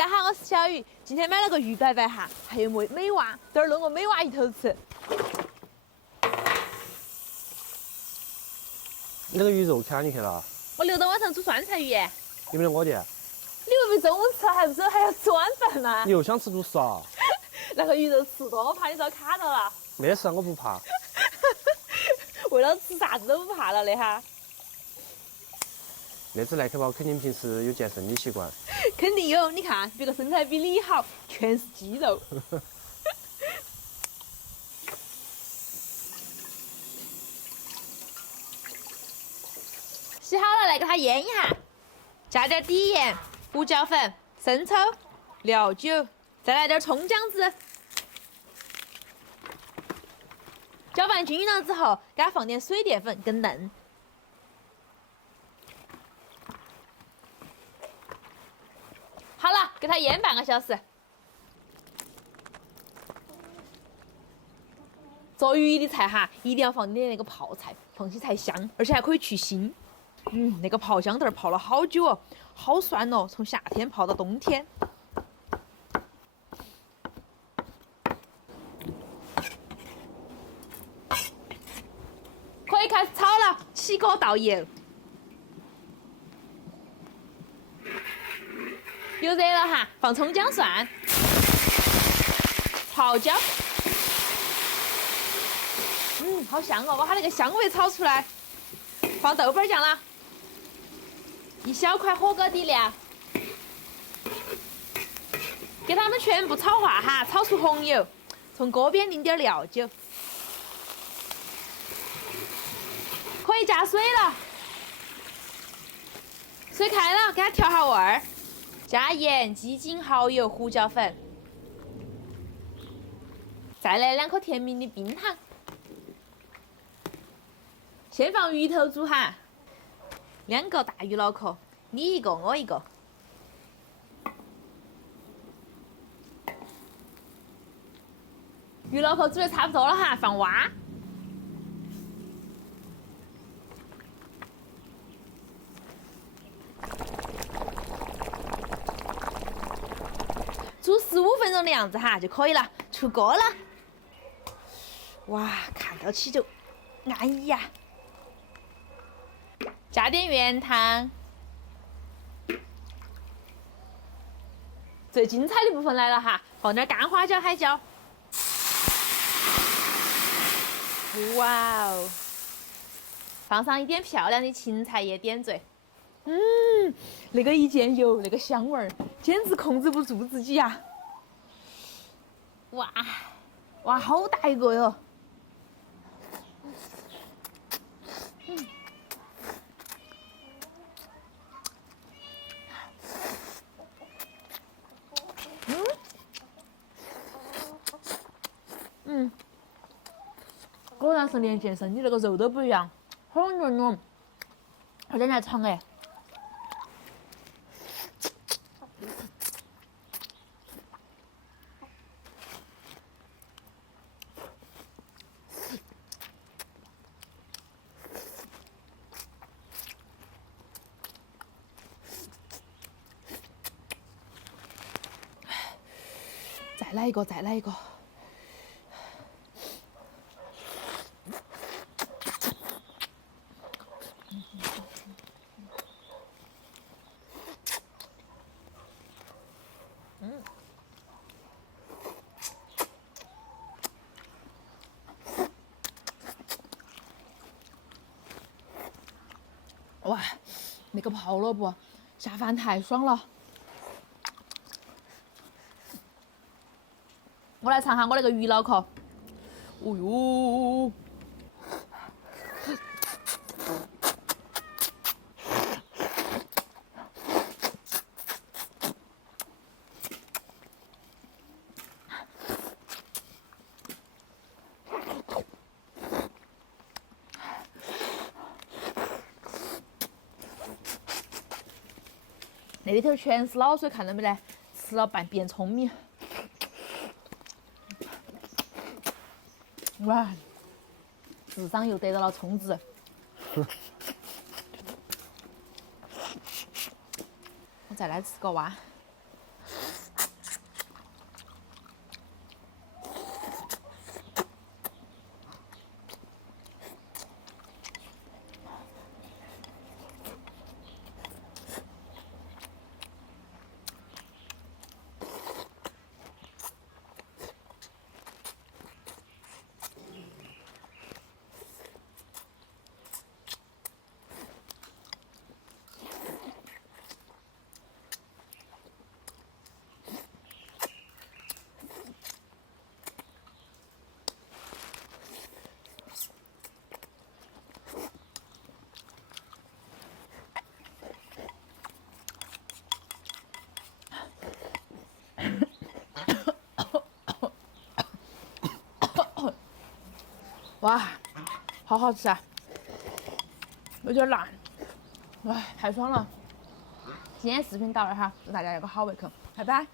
家好，我是小雨。今天买了个鱼摆摆哈，还有美蛙，等会儿弄个美蛙一头吃。你那个鱼肉砍进去了？我留到晚上煮酸菜鱼。有没得我的？你又不是中午吃，还不是还要吃晚饭呢？你又想吃就吃啊！那个鱼肉吃多，我怕你遭卡到了。没事，我不怕。为了吃啥子都不怕了的哈。妹子来克宝肯定平时有健身的习惯。肯定有，你看别个身材比你好，全是肌肉。洗好了，来给它腌一下，加点底盐、胡椒粉、生抽、料酒，再来点葱姜汁。搅拌均匀了之后，给它放点水淀粉更嫩。好了，给它腌半个小时。做鱼的菜哈，一定要放点那个泡菜，放起才香，而且还可以去腥。那个泡香豆儿泡了好久哦，好酸哦，从夏天泡到冬天。可以开始炒了，起锅倒油，油热了哈，放葱姜蒜、泡椒。好香哦，我把那个香味炒出来。放豆瓣酱了，一小块火锅底料，给它们全部炒化哈，炒出红油。从锅边淋点料酒，可以加水了。水开了，给它调下味儿，加盐、鸡精、蚝油、胡椒粉，再来2颗甜蜜的冰糖。先放鱼头煮哈，2个大鱼脑壳，你一个我一个。鱼脑壳煮的差不多了哈，放蛙。煮15分钟的样子哈就可以了，出锅了。哇，看到起就安逸呀！加点原汤。最精彩的部分来了哈，放点干花椒、海椒。哇哦！放上一点漂亮的芹菜叶点缀。那个一见油，那个香味儿，简直控制不住自己呀！哇，好大一个哟！果然是练健身的那个肉都不一样，好嫩哦，有点来尝哎。再来一个。哇，那个泡萝卜下饭太爽了。我来尝下我那个鱼脑壳。哦哟！那里头全是老水，看到没得？吃了变聪明。哇，智商又得到了充值。我再来吃个蛙。哇，好好吃啊！有点辣，哇，太爽了！今天视频到这儿哈，祝大家有个好胃口，拜拜。